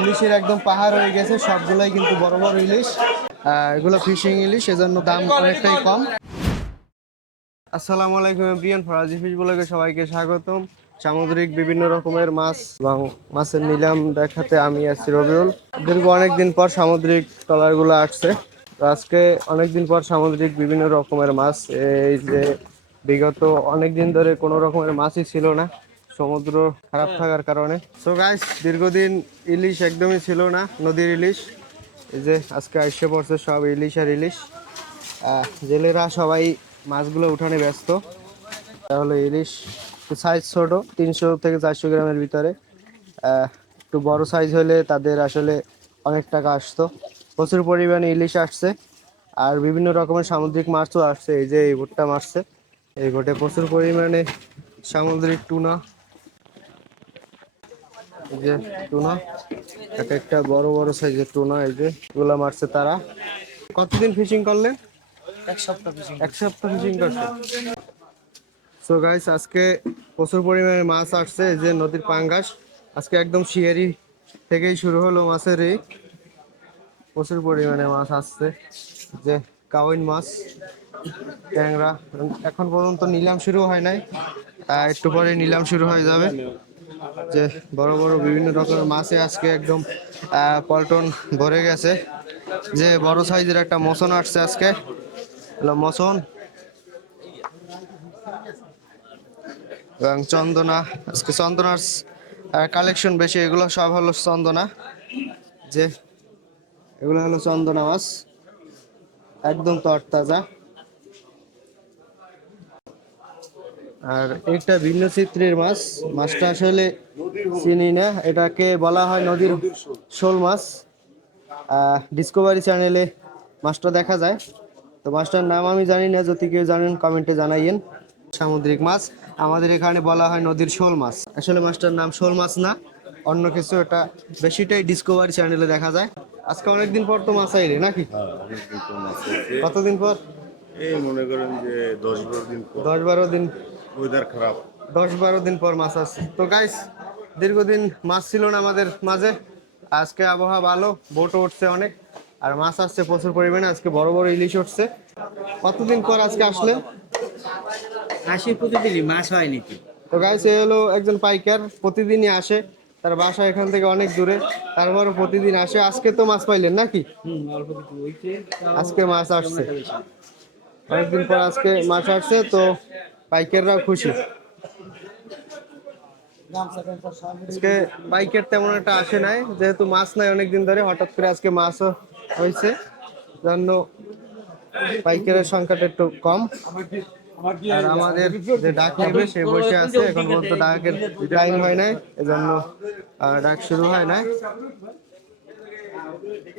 ইলিশের একদম পাহাড় হয়ে গেছে, সবগুলাই কিন্তু বড় বড় ইলিশ। এগুলো ফিশিং ইলিশ, এজন্য দাম অনেকটাই কম। আসসালামু আলাইকুম প্রিয়ান ফরাজি ফিশ ব্লগে সবাইকে স্বাগতম। সামুদ্রিক বিভিন্ন রকমের মাছ এবং মাছের নিলাম দেখাতে আমি আছি রবিউল। দীর্ঘ অনেকদিন পর সামুদ্রিক ট্রলারগুলো আসছে। তো আজকে অনেকদিন পর সামুদ্রিক বিভিন্ন রকমের মাছ, এই যে বিগত অনেকদিন ধরে কোনো রকমের মাছই ছিল না। সমুদ্র খারাপ থাকার কারণে। সো গাইস দীর্ঘদিন ইলিশ একদমই ছিল না নদীর ইলিশ। এই যে আজকে আসছে পড়ছে সব ইলিশ আর ইলিশ। জেলেরা সবাই মাছগুলো উঠানে ব্যস্ত। তাহলে ইলিশ সাইজ ছোট তিনশো থেকে চারশো গ্রামের ভিতরে। একটু বড় সাইজ হলে তাদের আসলে অনেক টাকা আসতো। প্রচুর পরিমাণে ইলিশ আসছে। আর বিভিন্ন রকমের সামুদ্রিক মাছও আসছে। এই যে এই ভুট্টা মারছে। এই ভোটে প্রচুর পরিমাণে সামুদ্রিক টুনা এই যে টুনা এক একটা বড় বড় সাইজের টুনা এই যে এগুলা মারছে তারা। কতদিন ফিশিং করলেন এক সপ্তাহ ফিশিং এক সপ্তাহ ফিশিং করছে। সো গাইস আজকে প্রচুর পরিমাণে মাছ আসছে এই যে নদীর পাঙ্গাস। আজকে একদম শিয়ারি থেকেই শুরু হলো মাছের এই। প্রচুর পরিমাণে মাছ আসছে যে কাউইন মাছ ট্যাংরা। এখন পর্যন্ত নিলাম শুরু হয় নাই একটু পরে নিলাম শুরু হয়ে যাবে। যে বড় বড় বিভিন্ন রকমের মাছে আজকে একদম পল্টন ভরে গেছে। যে বড় সাইজের একটা মোসন আসছে আজকে। হলো মোসন। এবং চন্দনা, আজকে চন্দনার কালেকশন বেশি, এগুলো সব হলো চন্দনা। যে, এগুলো হলো চন্দনা মাছ। একদম তরতাজা। আর এটা ভিন্ন চিত্রের মাছ। মাছটা আসলে চিনি না। এটাকে বলা হয় নদীর শোল মাছ। ডিসকভারি চ্যানেলে মাছটা দেখা যায়। তো মাছটার নাম আমি জানি না। যদি কেউ জানেন কমেন্টে জানাইয়েন। সামুদ্রিক মাছ। আমাদের এখানে বলা হয় নদীর শোল মাছ। আসলে মাছটার নাম শোল মাছ না। অন্য কিছু এটা বেশিটাই ডিসকভারি চ্যানেলে দেখা যায়। আজকে অনেকদিন পর তো মাছ আইলে নাকি? হ্যাঁ, কতদিন পর? এই মনে করেন যে দশ বারো দিন দশ বারো দিন ওয়েদার খারাপ। দশ বারো দিন পর মাছ আসছে। তো গাইস দীর্ঘদিন মাছ ছিল না আমাদের মাঝে। আজকে আবহাওয়া ভালো বোট উঠছে অনেক। আর মাছ আসছে প্রচুর পরিমাণে আজকে বড় বড় ইলিশ উঠছে। কতদিন পর আজকে আসলেন আসি প্রতিদিনই মাছ হয়নি তো গাইস এ হলো একজন পাইকার প্রতিদিনই আসে। তার বাসা এখান থেকে অনেক দূরে। তারপর প্রতিদিন আসে। আজকে তো মাছ পাইলেন নাকি? আজকে মাছ আসছে। অনেকদিন পর আজকে মাছ আসছে তো পাইকাররাও খুশি। আজকে বাইকের তেমন একটা আসে নাই, যেহেতু মাছ নাই অনেকদিন ধরে, হঠাৎ করে আজকে মাছও হয়েছে, জন্য পাইকারের সংখ্যাটা একটু কম। আর আমাদের যে ডাক নেবে সে বসে আছে, এখন পর্যন্ত ডাকের টাইম হয় নাই, এজন্য ডাক শুরু হয় নাই।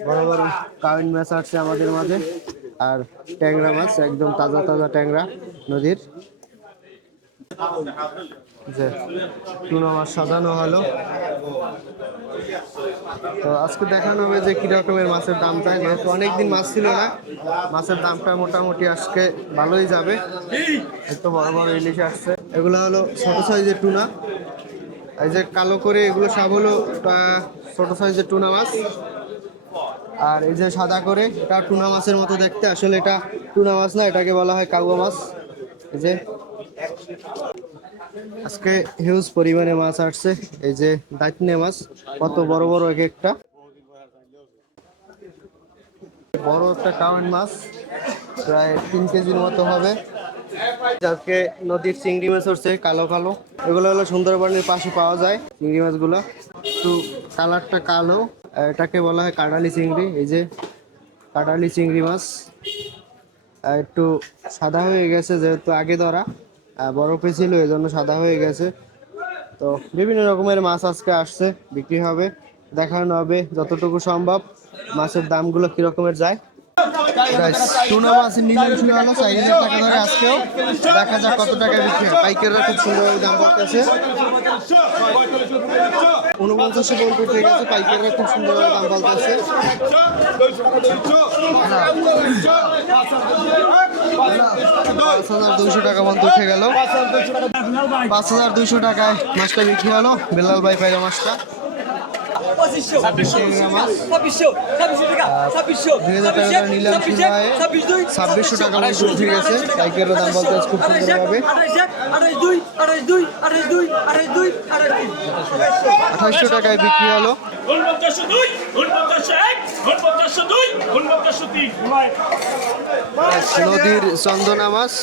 বড় বড় কাউন মাছ আসছে আমাদের মাঝে, আর ট্যাংরা মাছ, একদম তাজা তাজা ট্যাংরা নদীর। যে টুনা মাছ সাজানো হলো। তো আজকে দেখানো হবে যে কি রকমের মাছের দাম চাই। যেহেতু অনেকদিন মাছ ছিল না। মাছের দামটা মোটামুটি আজকে ভালোই যাবে। একটু বড় বড় ইলিশ আসছে। এগুলো হলো ছোট সাইজের টুনা। এই যে কালো করে এগুলো সব হলো ছোট সাইজের টুনা মাছ। আর এই যে সাদা করে, এটা টুনা মাছের মতো দেখতে। আসলে এটা টুনা মাছ না, এটাকে বলা হয় কাউয়া মাছ। এই যে আজকে হিউজ পরিমাণে মাছ আসছে। এই যে দাঁতনে মাছ, কত বড় বড় এক একটা। বড় একটা কাউন মাছ, প্রায় তিন কেজির মতো হবে। আজকে নদীর চিংড়ি মাছ উঠছে কালো কালো। এগুলো হলো সুন্দরবনের পাশে পাওয়া যায় চিংড়ি মাছগুলো। একটু কালারটা কালো, এটাকে বলা হয় কাটালি চিংড়ি। এই যে কাটালি চিংড়ি মাছ একটু সাদা হয়ে গেছে যেহেতু আগে ধরা। বরফে ছিল এই জন্য সাদা হয়ে গেছে তো বিভিন্ন রকমের মাছ আজকে আসছে বিক্রি হবে দেখানো হবে যতটুকু সম্ভব মাছের দামগুলো কি রকমের যায় Guys, টুনা মাছের নিলাম শুরু হলো চার হাজার টাকা ধরে আজকেও দেখা যাক কত টাকা বিক্রি হয় পাইকাররা খুব সুন্দরভাবে দাম বলতেছে উনপঞ্চাশে বলতে উঠে গেছে পাইকাররা খুব সুন্দরভাবে দাম বলতেছে পাঁচ হাজার দুইশো টাকা মতো উঠে গেল। পাঁচ হাজার দুইশো টাকায় মাছটা বিক্রি হলো। বেলাল ভাই পাইলো মাছটা। পঁচিশশো ট্যাংরা মাছ ছাব্বিশশো ছাব্বিশশো টাকা ছাব্বিশশো দুই হাজার টাকা করে নিলাম শুরু ছাব্বিশ দুই ছাব্বিশশো টাকা মতো উঠে গেছে পাইকারের দাম বলতে খুব সুন্দর হবে। আঠাশ এক আঠাশ দুই আঠাশ দুই আঠাশ দুই আঠাশ দুই আঠাশশো টাকায় বিক্রি হলো। উনপঞ্চাশশো দুই উনপঞ্চাশশো এক উনপঞ্চাশশো দুই উনপঞ্চাশশো তিন নদীর চন্দনা মাছ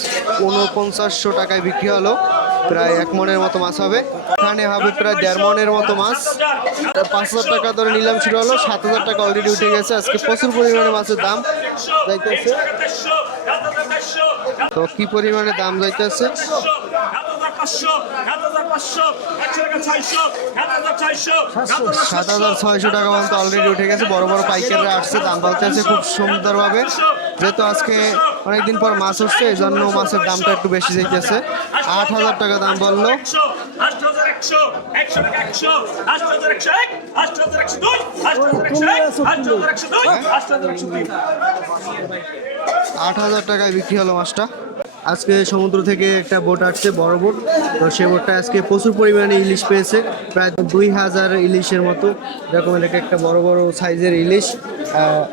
উনপঞ্চাশশো টাকায় বিক্রি হলো। প্রায় এক মনের মতো মাছ হবে। এখানে হবে প্রায় দেড় মনের মতো মাছ। পাঁচ হাজার টাকা ধরে নিলাম শুরু হলো সাত হাজার টাকা অলরেডি উঠে গেছে। আজকে প্রচুর পরিমাণে মাছের দাম যাইতেছে। তো কি পরিমাণে দাম যাইতেছে? সাত হাজার ছয়শো টাকা মতো অলরেডি উঠে গেছে। বড় বড় পাইকাররা আসছে, দাম বলতেছে খুব সুন্দরভাবে। যেহেতু আজকে অনেকদিন পর মাছ হচ্ছে এই জন্য মাছের দামটা একটু বেশি যাইতেছে আট হাজার টাকা দাম বলল। আট হাজার টাকায় বিক্রি হলো মাছটা। আজকে সমুদ্র থেকে একটা বোট আসছে, বড় বোট। তো সে বোটটা আজকে প্রচুর পরিমাণে ইলিশ পেয়েছে। প্রায় দুই হাজার ইলিশের মতো, এরকম একটা বড় বড় সাইজের ইলিশ।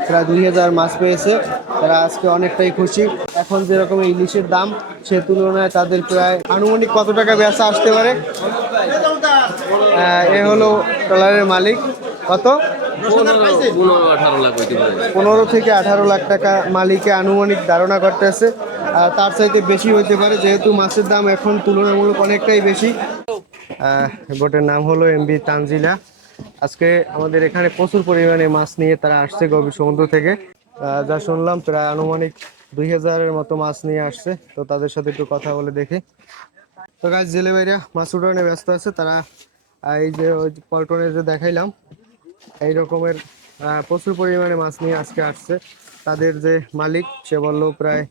প্রায় দুই হাজার মাছ পেয়েছে। তারা আজকে অনেকটাই খুশি। এখন যেরকম ইলিশের দাম, সে তুলনায় তাদের প্রায় আনুমানিক কত টাকা বেচা আসতে পারে? এ হলো ট্রলারের মালিক। কত? পনেরো থেকে আঠারো লাখ টাকা মালিকে আনুমানিক ধারণা করতেছে। তার চাইতে বেশি হইতে পারে, যেহেতু মাছের দাম এখন তুলনামূলক অনেকটাই বেশি। বোটের নাম হলো এমবি তানজিলা আজকে আমাদের এখানে প্রচুর পরিমাণে মাছ নিয়ে তারা আসছে গভীর সমুদ্র থেকে। যা শুনলাম প্রায় আনুমানিক দুই হাজারের মতো মাছ নিয়ে আসছে। তো তাদের সাথে একটু কথা বলে দেখি। তো গাছ জেলে বাইরা মাছ উঠানে ব্যস্ত আছে। তারা এই যে ওই পল্টনে যে দেখাইলাম, এই রকমের প্রচুর পরিমাণে মাছ নিয়ে আজকে আসছে। তাদের যে মালিক, সে বলল প্রায়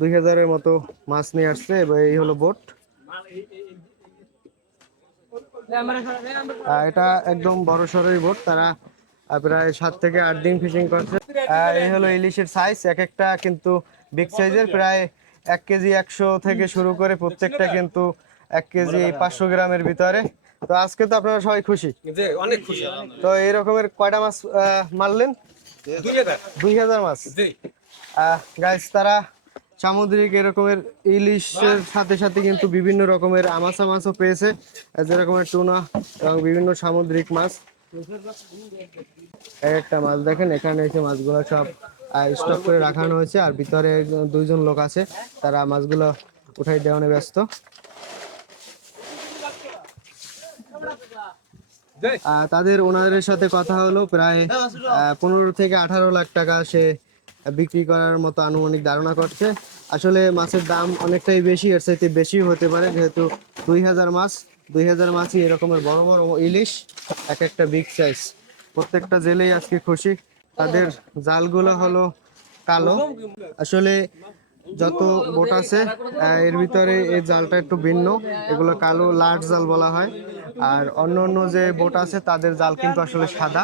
দুই হাজারের মতো মাছ নিয়ে আসছে। এবার এই হলো বোট এটা একদম বড় সড়ই বোট। তারা প্রায় সাত থেকে আট দিন ফিশিং করছে। এই হলো ইলিশের সাইজ এক একটা কিন্তু বিগ সাইজের প্রায় এক কেজি একশো থেকে শুরু করে প্রত্যেকটা কিন্তু এক কেজি পাঁচশো গ্রামের ভিতরে। তো আজকে তো আপনারা সবাই খুশি। অনেক খুশি। তো এই রকমের কয়টা মাছ মারলেন? দুই হাজার। দুই হাজার মাছ। গাইস তারা সামুদ্রিক এরকমের ইলিশের সাথে সাথে কিন্তু বিভিন্ন রকমের আমাসা মাছও পেয়েছে, যেরকমের টুনা এবং বিভিন্ন সামুদ্রিক মাছ। একটা মাছ দেখেন, এখানে এসে মাছগুলো সব স্টক করে রাখানো হয়েছে, আর ভিতরে দুইজন লোক আছে, তারা মাছগুলো উঠাই দেওয়ানে ব্যস্ত। তাদের ওনাদের সাথে কথা হলো, প্রায় পনেরো থেকে আঠারো লাখ টাকা সে বিক্রি করার মতো আনুমানিক ধারণা করছে। আসলে মাছের দাম অনেকটাই বেশি, এর চাইতে বেশি হতে পারে, যেহেতু দুই হাজার মাছ, দুই হাজার মাছই এরকমের বড় বড় ইলিশ, এক একটা বিগ সাইজ প্রত্যেকটা জেলেই আজকে খুশি। তাদের জালগুলো হলো কালো। আসলে যত বোট আছে এর ভিতরে এই জালটা একটু ভিন্ন। এগুলো কালো লাট জাল বলা হয়। আর অন্য অন্য যে বোট আছে, তাদের জাল কিন্তু আসলে সাদা।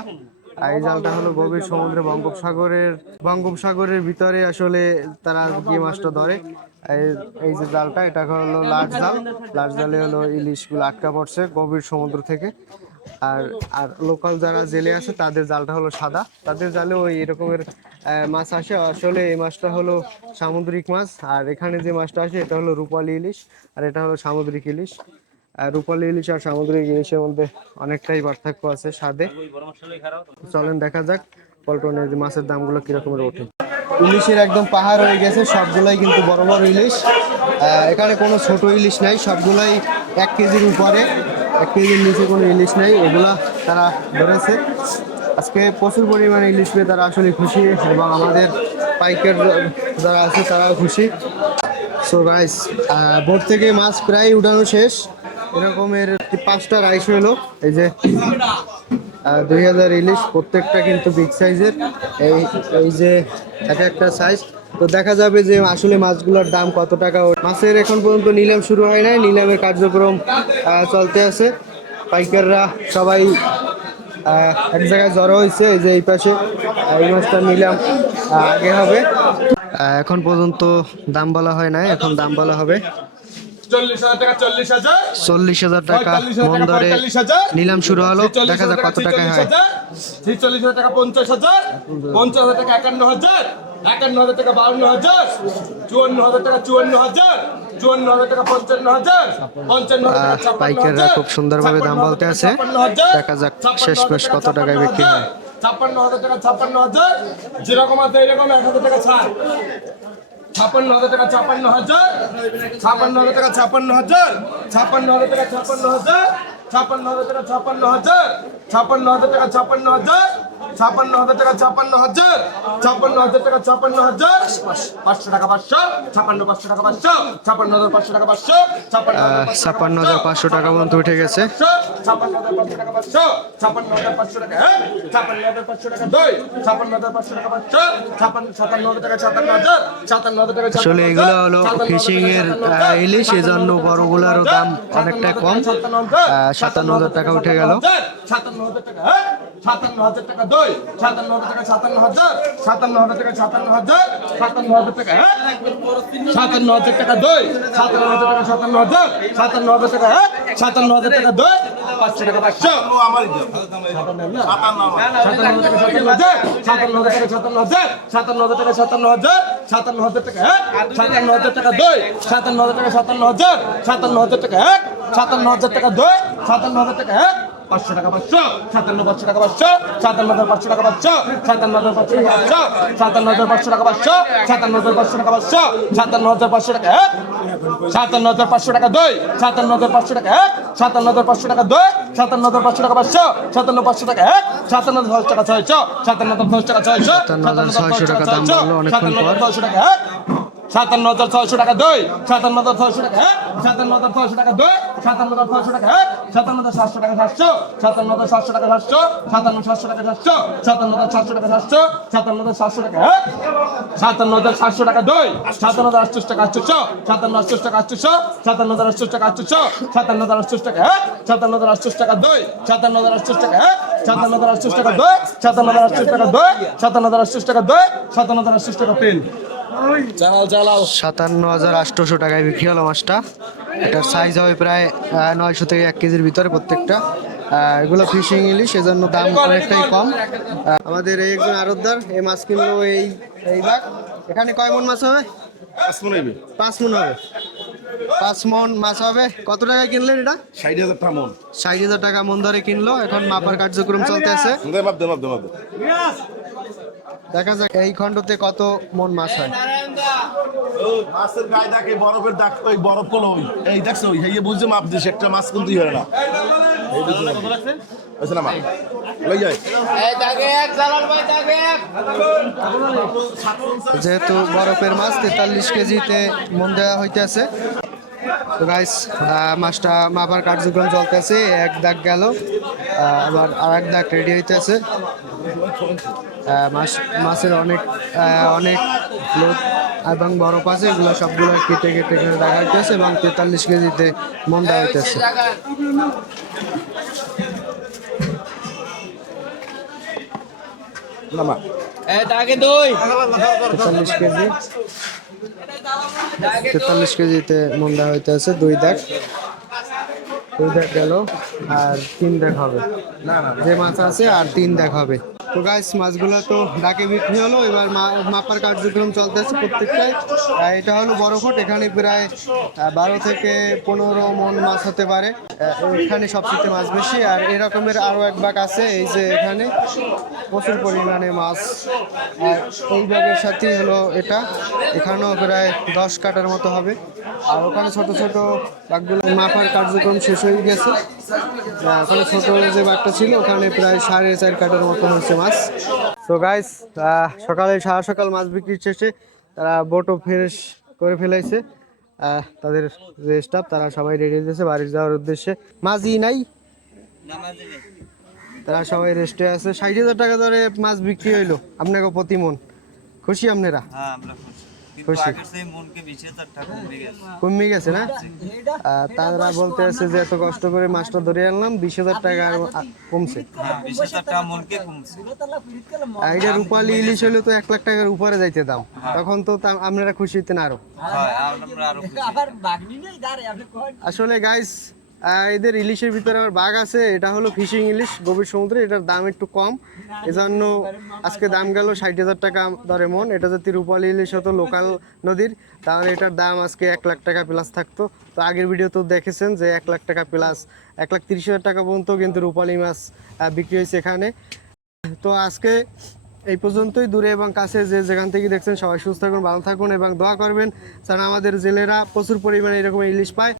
আর এই জালটা হলো গভীর সমুদ্রে বঙ্গোপসাগরের বঙ্গোপসাগরের ভিতরে আসলে তারা কি মাছটা ধরে। এই- যে জালটা, এটা হলো লাট জাল। লাট জালে হলো ইলিশগুলো আটকা পড়ছে গভীর সমুদ্র থেকে। আর আর লোকাল যারা জেলে আছে, তাদের জালটা হলো সাদা। তাদের জালে ওই এরকমের মাছ আসে। আসলে এই মাছটা হলো সামুদ্রিক মাছ। আর এখানে যে মাছটা আসে, এটা হলো রূপালী ইলিশ। আর এটা হলো সামুদ্রিক ইলিশ। রূপালী ইলিশ আর সামুদ্রিক ইলিশের মধ্যে অনেকটাই পার্থক্য আছে স্বাদে। চলেন দেখা যাক পল্টনের মাছের দামগুলো কিরকমের ওঠে। ইলিশের একদম পাহাড় হয়ে গেছে, সবগুলাই কিন্তু বড় বড় ইলিশ। এখানে কোনো ছোট ইলিশ নাই, সবগুলাই এক কেজির উপরে। এক কেজির নিচে কোনো ইলিশ নাই, এগুলা তারা ধরেছে। আজকে প্রচুর পরিমাণে ইলিশ পেয়ে তারা আসলে খুশি এবং আমাদের পাইকার যারা আছে তারাও খুশি। সো গাইস বোট থেকে মাছ প্রায় উঠানো শেষ। এরকমের পাঁচটা রাইস হলো। এই যে দুই হাজার ইলিশ, প্রত্যেকটা কিন্তু বিগ সাইজের এই এই যে, এক একটা সাইজ তো দেখা যাবে যে আসলে মাছগুলোর দাম কত টাকা মাছের এখন পর্যন্ত নিলাম শুরু হয় নাই। নিলামের কার্যক্রম চলতে আছে। পাইকাররা সবাই এক জায়গায় জড়ো হয়েছে। এই যে এই পাশে এই মাছটা নিলাম আগে হবে। এখন পর্যন্ত দাম বলা হয় নাই। এখন দাম বলা হবে। চল্লিশ হাজার টাকা টাকা মন দরে নিলাম শুরু হলো। দেখা যাক কত টাকায় হয়। ছেচল্লিশ হাজার। টাকা পঞ্চাশ হাজার। পঞ্চাশ হাজার টাকা একান্ন হাজার। একান্ন হাজার টাকা বাউন্ন হাজার। চুয়ান্ন হাজার টাকা চুয়ান্ন হাজার। টাকা টাকা পাইকাররা খুব সুন্দরভাবে দাম বলতে আছে। দেখা যাক শেষমেশ হাজার কত টাকা টাকায় বিক্রি হয়। ছাপ্পান্ন হাজার টাকা ছাপ্পান্ন হাজার। যেরকম আছে এরকম এক হাজার টাকা ছাড়। ছাপ্পান্ন হাজার টাকা, ছাপান্ন হাজার। ছাপান্ন হাজার টাকা, ছাপান্ন হাজার। ছাপান্ন হাজার টাকা, ছাপান্ন হাজার। ছাপ্পান্ন হাজার টাকা হাজার হাজার টাকা হাজার ছাপ্পান্ন হাজার টাকা হাজার হাজার টাকা হাজার পাঁচশো টাকা পাঁচশো ছাপ্পান্ন পাঁচশো টাকা পাঁচশো হাজার পাঁচশো টাকা পাঁচশো হাজার পাঁচশো টাকা পর্যন্ত উঠে গেছে ছাপ্পান্ন হাজার পাঁচশো টাকা পাঁচশো ছাপ্পান্ন হাজার পাঁচশো টাকা হ্যাঁ হাজার পাঁচশো টাকা দুই ছাপ্পান্ন হাজার পাঁচশো টাকা পাঁচশো ছাপ্পান্ন সাতান্ন হাজার টাকা সাতান্ন হাজার সাতান্ন হাজার টাকা আসলে এগুলো হলো ফিশিং এর ইলিশ এজন্য বড়গুলারও দাম অনেকটা কম সাতান্ন হাজার টাকা উঠে গেল সাতান্ন হাজার টাকা হ্যাঁ সাতান্ন হাজার টাকা দুই সাতান্ন হাজার টাকা সাতান্ন হাজার সাতান্ন হাজার টাকা সাতান্ন হাজার সাতান্ন হাজার টাকা হ্যাঁ সাতান্ন হাজার টাকা দুই সাতান্ন হাজার টাকা সাতান্ন হাজার সাতান্ন হাজার টাকা হ্যাঁ সাতান্ন হাজার টাকা দুই পাঁচশো টাকা পাঁচশো সাতান্ন হাজার সাতান্ন হাজার সাতান্ন হাজার টাকা সাতান্ন হাজার সাতান্ন হাজার টাকা এক সাতান্ন হাজার টাকা দুই সাতান্ন হাজার টাকা সাতান্ন হাজার সাতান্ন হাজার টাকা এক সাতান্ন হাজার টাকা দুই সাতান্ন হাজার টাকা এক পাঁচশো টাকা পাঁচশো সাতান্ন পাঁচশো টাকা পাঁচশো সাতান্ন হাজার পাঁচশো টাকা পাঁচশো সাতান্ন হাজার পাঁচশো টাকা পাঁচশো সাতান্ন হাজার পাঁচশো টাকা পাঁচশো সাতান্ন হাজার পাঁচশো টাকা পাঁচশো সাতান্ন হাজার পাঁচশো টাকা এক সাতান্ন হাজার পাঁচশো টাকা দুই সাতান্ন হাজার পাঁচশো টাকা এক সাতান্ন হাজার পাঁচশো টাকা দুই সাতান্ন হাজার পাঁচশো টাকা পাঁচশো সাতান্ন পাঁচশো টাকা এক সাতান্ন হাজার টাকা ছয়শো সাতান্ন হাজার ছয়শো টাকা ছয়শো সাতান্ন হাজার ছয়শো টাকা দাম অনেকক্ষণ সাতান্ন হাজার পর। টাকা এক সাতান্ন হাজার ছয়শো টাকা দুই সাতান্ন হাজার ছয়শো টাকা এক সাতান্ন হাজার ছয়শো টাকা দুই সাতান্ন হাজার ছয়শো টাকা এক সাতান্ন হাজার সাতশো টাকা সাতশো সাতান্ন হাজার সাতশো টাকা সাতশো সাতান্ন সাতশো টাকা সাতশো সাতান্ন হাজার সাতশো টাকা সাতশো সাতান্ন হাজার সাতশো টাকা সাতান্ন হাজার সাতশো টাকা দুই সাতান্ন হাজার আটশো টাকা আটশো সাতান্ন আটশো টাকা আটশো সাতান্ন হাজার আটশো টাকা আটশো সাতান্ন হাজার আটশো টাকা এক সাতান্ন হাজার আটশো টাকা দুই সাতান্ন হাজার আটশো টাকা এক সাতান্ন হাজার আটশো টাকা দুই সাতান্ন হাজার আটশো টাকা দুই সাতান্ন হাজার আটশো টাকা দুই সাতান্ন হাজার আটশো টাকা তিন সাতান্ন হাজার আটশোশো টাকায় বিক্রি হলো মাছটা। এটার সাইজ হবে প্রায় নয়শো থেকে এক কেজির ভিতরে প্রত্যেকটা। এগুলো ফিশিং ইলিশ সেজন্য দাম অনেকটাই কম। আমাদের এই একজন আরতদার এই মাছ কিনলো এই এই ভাগ এখানে কয় মন মাছ হবে? পাঁচ মন হবে। পাঁচ মন মাছ হবে। কত টাকা কিনলেন এটা? ষাট হাজার টাকা মন। ষাট হাজার টাকা মন ধরে কিনলো। এখন মাপার কার্যক্রম চলতে আছে মাপ দে মাপ দে মাপ দে দেখা যাক এই খণ্ডতে কত মন মাছ হয়। মাছের গায়ে দেখে বরফের দাগ ওই বরফ কলো ওই এই দেখছ ওই এই বুঝছে মাপ দিস একটা মাছ কিন্তু হয় না। এই বুঝছে যেহেতু বরফের মাছ তেতাল্লিশ কেজিতে মন দেওয়া হইতেছে। গাইস মাছটা মাপার কার্যক্রম চলতেছে এক দাগ গেল আবার আর এক দাগ রেডি হইতেছে। মাছ মাছের অনেক অনেক লোক এবং বরফ আছে এগুলো সবগুলো কেটে কেটে কেটে দেখা হইতেছে এবং তেতাল্লিশ কেজিতে মন দেওয়া হইতেছে তেতাল্লিশ কেজি। তেতাল্লিশ কেজিতে মন দেওয়া হইতেছে দুই দাগ। দুই দাগ গেল আর তিন দাগ হবে। যে মাছ আছে আর তিন দাগ হবে। তো গাইস মাছগুলো তো ডাকে বিক্রি হলো। এবার মাপার কার্যক্রম চলতেছে প্রত্যেকটাই। আর এটা হলো বড় ফট এখানে প্রায় বারো থেকে পনেরো মন মাছ হতে পারে। এখানে সবচেয়ে মাছ বেশি। আর এরকমের আরও এক ভাগ আছে, এই যে এখানে। প্রচুর পরিমাণে মাছ। আর এই ব্যাগের সাথে হলো এটা। এখানেও প্রায় দশ কাটার মতো হবে। আর ওখানে ছোট ছোট বাঘগুলো মাপার কার্যক্রম শেষ হয়ে গেছে। ওখানে ছোট যে বাঘটা ছিল, ওখানে প্রায় সাড়ে চার কাটার মতো হয়েছে মাছ। তো গাইস সকালে সারা সকাল মাছ বিক্রির শেষে তারা বোটও ফ্রেশ করে ফেলাইছে তাদের যে স্টাফ তারা সবাই রেডি হয়েছে বাড়ি যাওয়ার উদ্দেশ্যে। মাছই নাই। তারা সবাই রেস্টে আছে। ষাট হাজার টাকা ধরে মাছ বিক্রি হইল। আপনাকে প্রতি মন খুশি আপনারা? খুশি। কমে গেছে। না? তারা বলতে আছে যে এত কষ্ট করে মাছটা ধরে আনলাম বিশ হাজার টাকা আরও কমছে। এটা রূপালী ইলিশ হলে তো এক লাখ টাকার উপরে যাইতে দাম। তখন তো আপনারা খুশি হতেন আরও। আসলে গাইস এদের ইলিশের ভিতরে আবার বাঘ আছে, এটা হলো ফিশিং ইলিশ, গভীর সমুদ্রে, এটার দাম একটু কম। এজন্য আজকে দাম গেল ষাট হাজার টাকা দরে মন, এটা যদি রূপালী ইলিশ হতো লোকাল নদীর, তাহলে এটার দাম আজকে এক লাখ টাকা প্লাস থাকতো। তো আগের ভিডিও তো দেখেছেন যে এক লাখ টাকা প্লাস এক লাখ তিরিশ হাজার টাকা পর্যন্ত কিন্তু রূপালী মাছ বিক্রি হয়েছে এখানে। তো আজকে এই পর্যন্তই, দূরে এবং কাছে যে যেখান থেকে দেখছেন সবাই সুস্থ থাকুন, ভালো থাকুন এবং দোয়া করবেন কারণ আমাদের জেলেরা প্রচুর পরিমাণে এরকম ইলিশ পায়।